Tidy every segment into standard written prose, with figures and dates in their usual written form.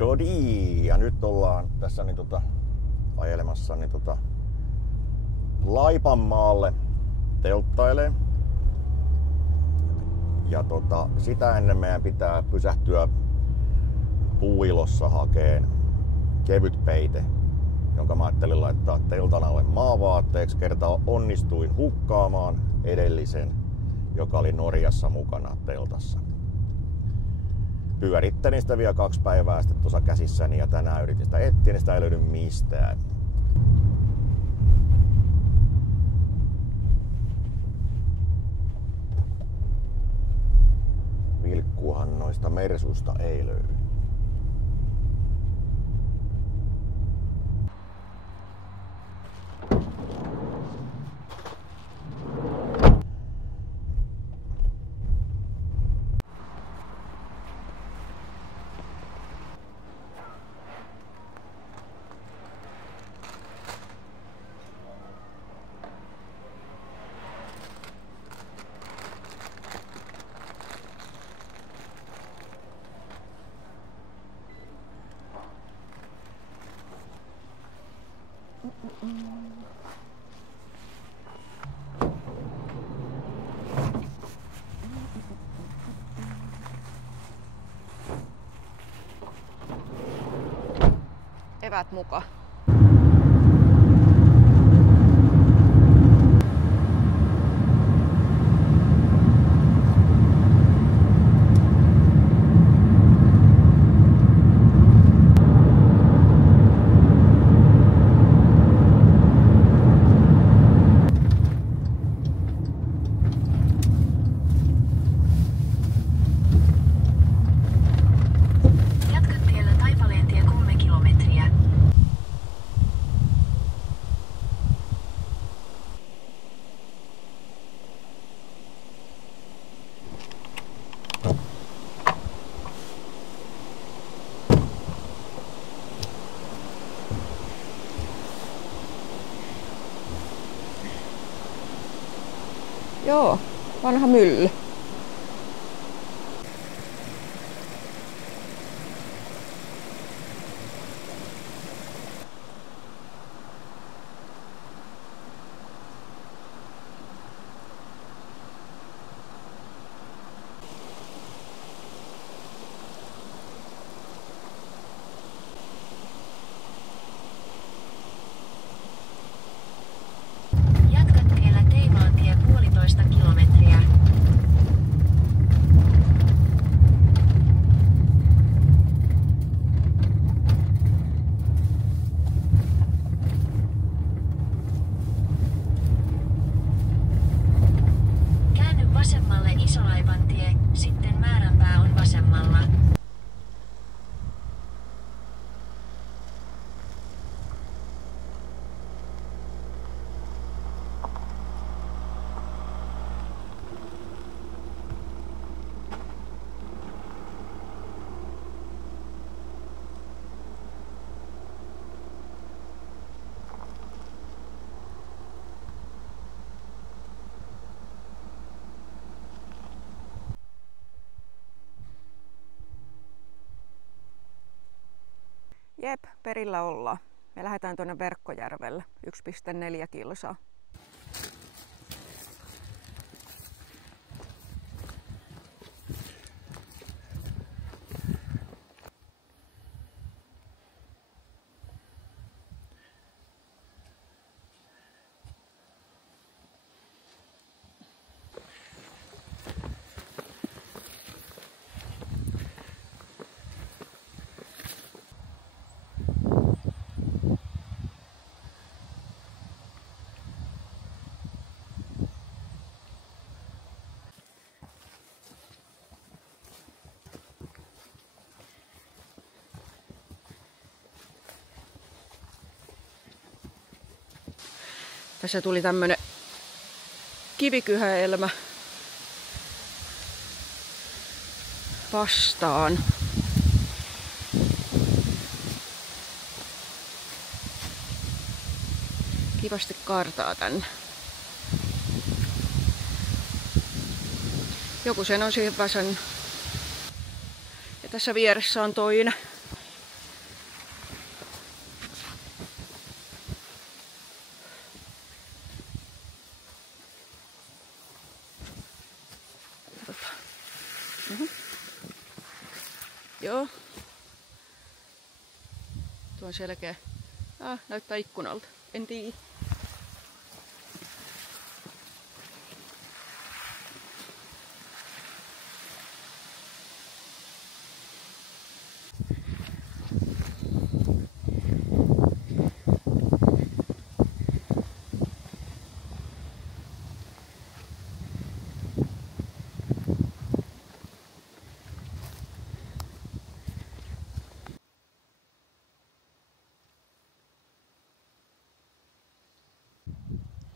Dodi! Ja nyt ollaan tässä ajelemassa Laipanmaalle telttailee. Ja sitä ennen meidän pitää pysähtyä Puuilossa hakeen kevyt peite, jonka mä ajattelin laittaa teltan alle maavaatteeksi. Kerta onnistuin hukkaamaan edellisen, joka oli Norjassa mukana teltassa. Pyörittelin sitä vielä 2 päivää sitten tuossa käsissäni ja tänään yritin sitä etsiä, niin sitä ei löydy mistään. Vilkkuhan noista Mersusta ei löydy. Evät mukaan. Joo, vanha mylly. Jep, perillä ollaan. Me lähdetään tuonne Verkkojärvelle, 1,4 kilsaa. Tässä tuli tämmönen kivikyhäelmä vastaan. Kivasti kaartaa tänne. Joku sen on siihen väsännyt. Ja tässä vieressä on toinen. Joo. Tuo on selkeä. Näyttää ikkunalta. En tiedä.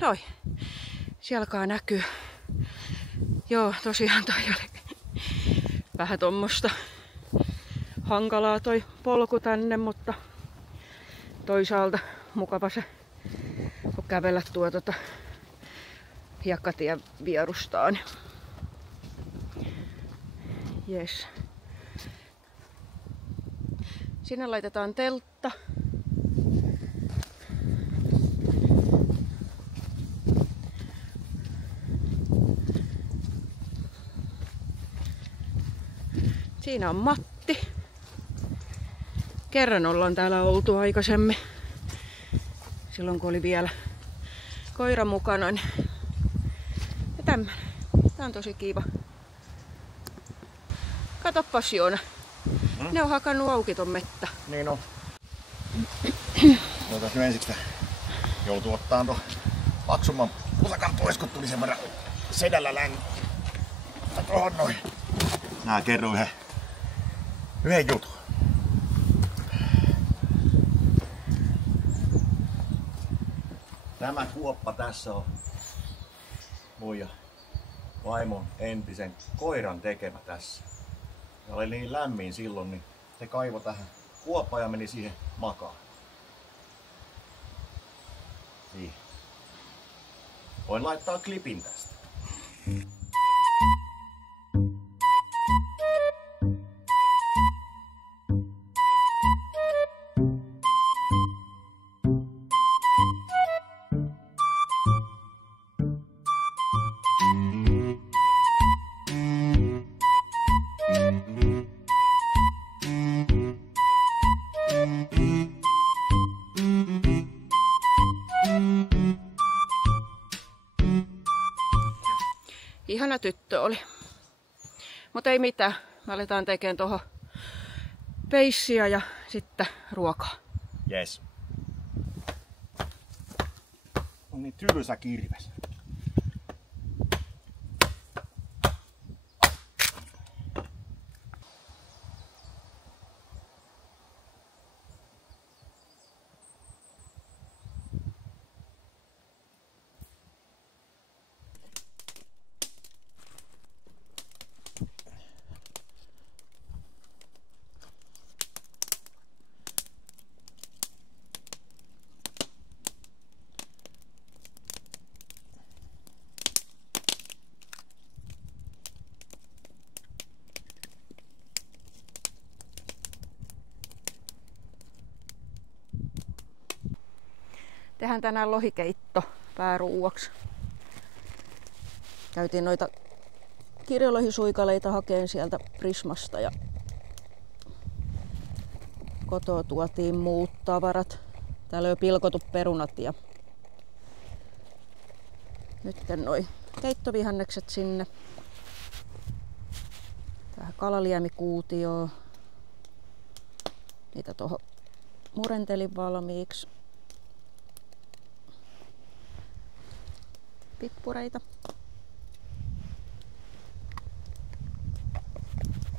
Noi, siellä alkaa näkyä. Joo, tosiaan toi oli vähän tommosta hankalaa toi polku tänne, mutta toisaalta mukava se, kun kävellä tuo hiekkatien vierustaan. Jes. Sinne laitetaan teltta. Siinä on Matti. Kerran ollaan täällä oltu aikaisemmin. Silloin kun oli vielä koira mukana. Ja tämmönen. Tää on tosi kiva. Katoppas Joona. Ne on hakannut auki ton mettä. Niin on. Nyt ensiksi joutuu ottaan tuon paksumman pusakan pois, kun tuli sen verran sedällä längä. Tuohon noin. Nää kerron yhden jutun. Tämä kuoppa tässä on mun ja vaimon entisen koiran tekemä tässä. Ja oli niin lämmin silloin, niin se kaivoi tähän kuoppaan ja meni siihen makaan. Siihen. Voin laittaa klipin tästä. Ihana tyttö oli. Mutta ei mitään. Me aletaan tekemään tuohon peissiä ja sitten ruokaa. Jes. On niin tylsä kirves. Tehdään tänään lohikeitto pääruuaksi. Käytiin noita kirjolohisuikaleita hakeen sieltä Prismasta ja kotoa tuotiin muut tavarat. Täällä on jo pilkotut perunat ja nyt noi keittovihannekset sinne. Tähän kalaliemikuutioon. Niitä tuohon murentelin valmiiksi. Pippureita.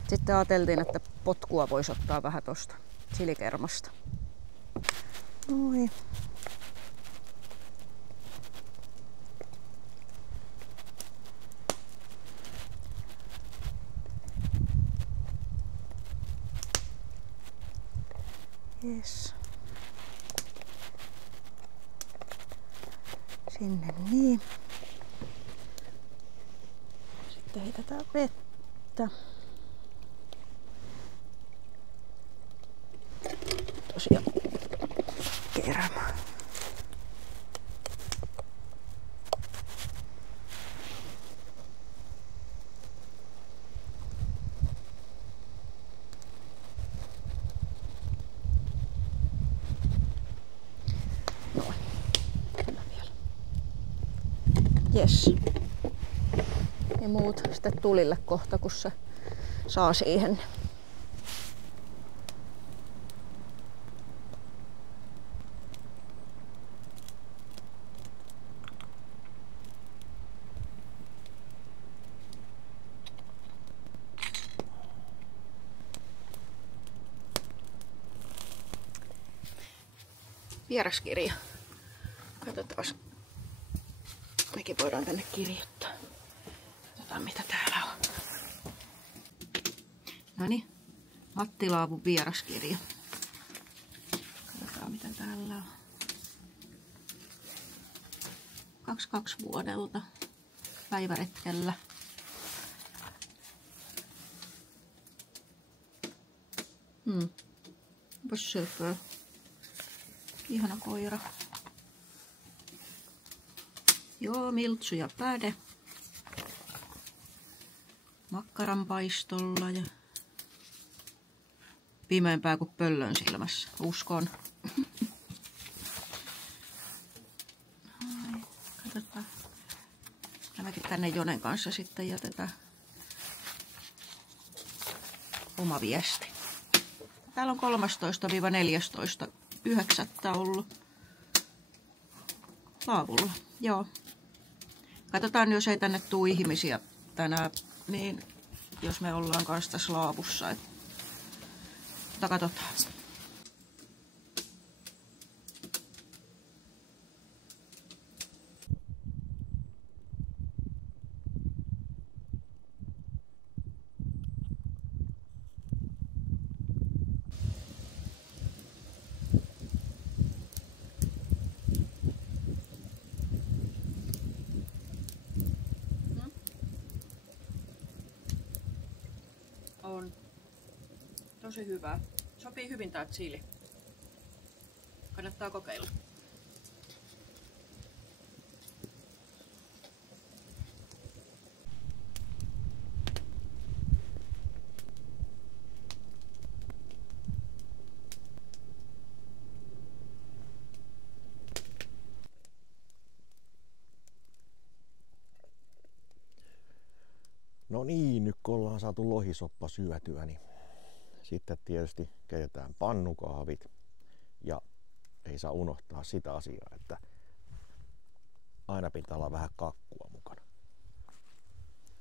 Sitten ajateltiin, että potkua voisi ottaa vähän tosta chilikermasta. Oi. Yes. Sinne niin. Sitten heitetään vettä. Tosiaan kerma. Jes. Ja muut sitten tulille kohta, kun se saa siihen. Vieraskirja. Katsotaan. Mekin voidaan tänne kirjoittaa. Katsotaan mitä täällä on. Noniin. Matti Laavun vieraskirja. Katsotaan mitä täällä on. 22 vuodelta. Päiväretkellä. Onpas söpöä. Ihana koira. Joo, Miltsu ja Päde. Makkaranpaistolla ja pimeämpää kuin pöllön silmässä, uskon. Katsotaan. Tämäkin tänne Jonen kanssa sitten jätetään oma viesti. Täällä on 13-14.9. ollut Laavulla. Joo. Katsotaan, jos ei tänne tule ihmisiä tänään, niin jos me ollaan kanssa tässä Laavussa. Mutta katsotaan. On tosi hyvä. Sopii hyvin tää chili. Kannattaa kokeilla. No niin, nyt kun ollaan saatu lohisoppa syötyä, niin sitten tietysti keitetään pannukahvit. Ja ei saa unohtaa sitä asiaa, että aina pitää olla vähän kakkua mukana.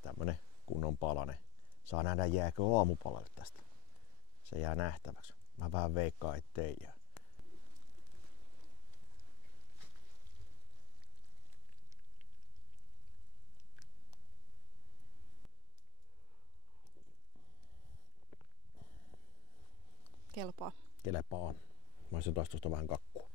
Tämmönen kunnon palane. Saa nähdä, jääkö aamupalalle tästä. Se jää nähtäväksi. Mä vähän veikkaan, ettei jää. Kelpaa. Kelpaa. Maistetaan tuosta vähän kakkua.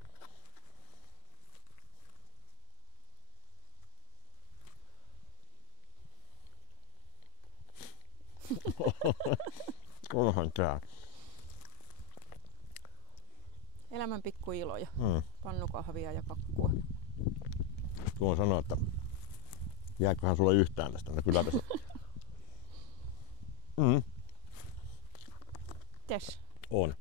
Onhan tää. Elämän pikkuiloja. Pannukahvia ja kakkua. Tuon sanoa, että jääköhän sulle yhtään tästä. No kyllä tässä. Tes. On.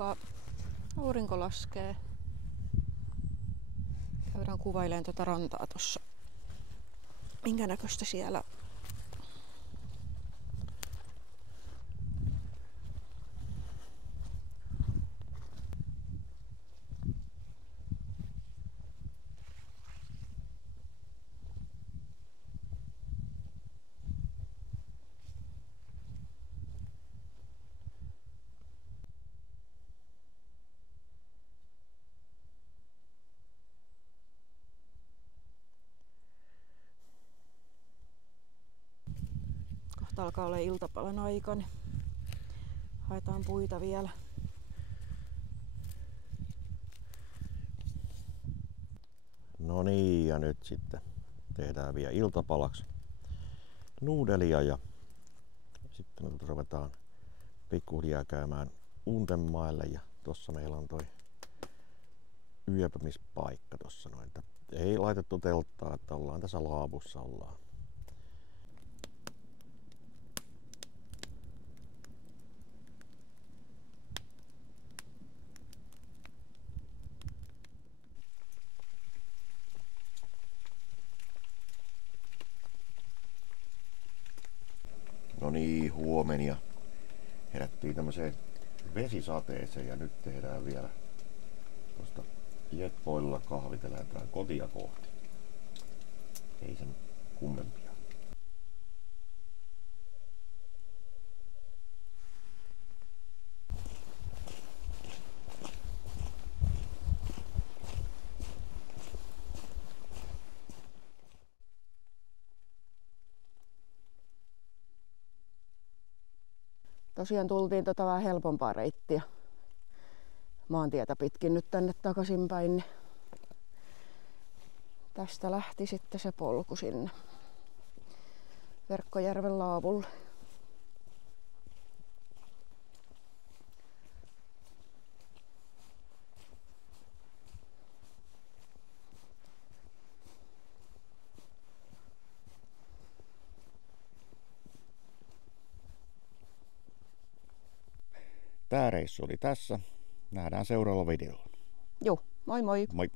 alkaa aurinko laskee. Käydään kuvailemaan tuota rantaa tossa. Minkä näköistä siellä? Kohta alkaa olla iltapalan aika, niin haetaan puita vielä. No niin, ja nyt sitten tehdään vielä iltapalaksi nuudelia ja sitten me ruvetaan pikkuhiljaa käymään Untenmaille ja tossa meillä on toi yöpymispaikka tossa noin. Että ei laitettu telttaa, että ollaan tässä laavussa ollaan. No niin, huomen ja herättiin tämmöiseen vesisateeseen ja nyt tehdään vielä tuosta jetpoilla kahvit ja lähdetään kotia kohti. Ei sen kummempia. Tosiaan tultiin vähän helpompaa reittiä maantietä pitkin nyt tänne takaisinpäin. Niin tästä lähti sitten se polku sinne Verkkojärven laavulle. Tää reissu oli tässä. Nähdään seuraavalla videolla. Joo, moi moi! Moi!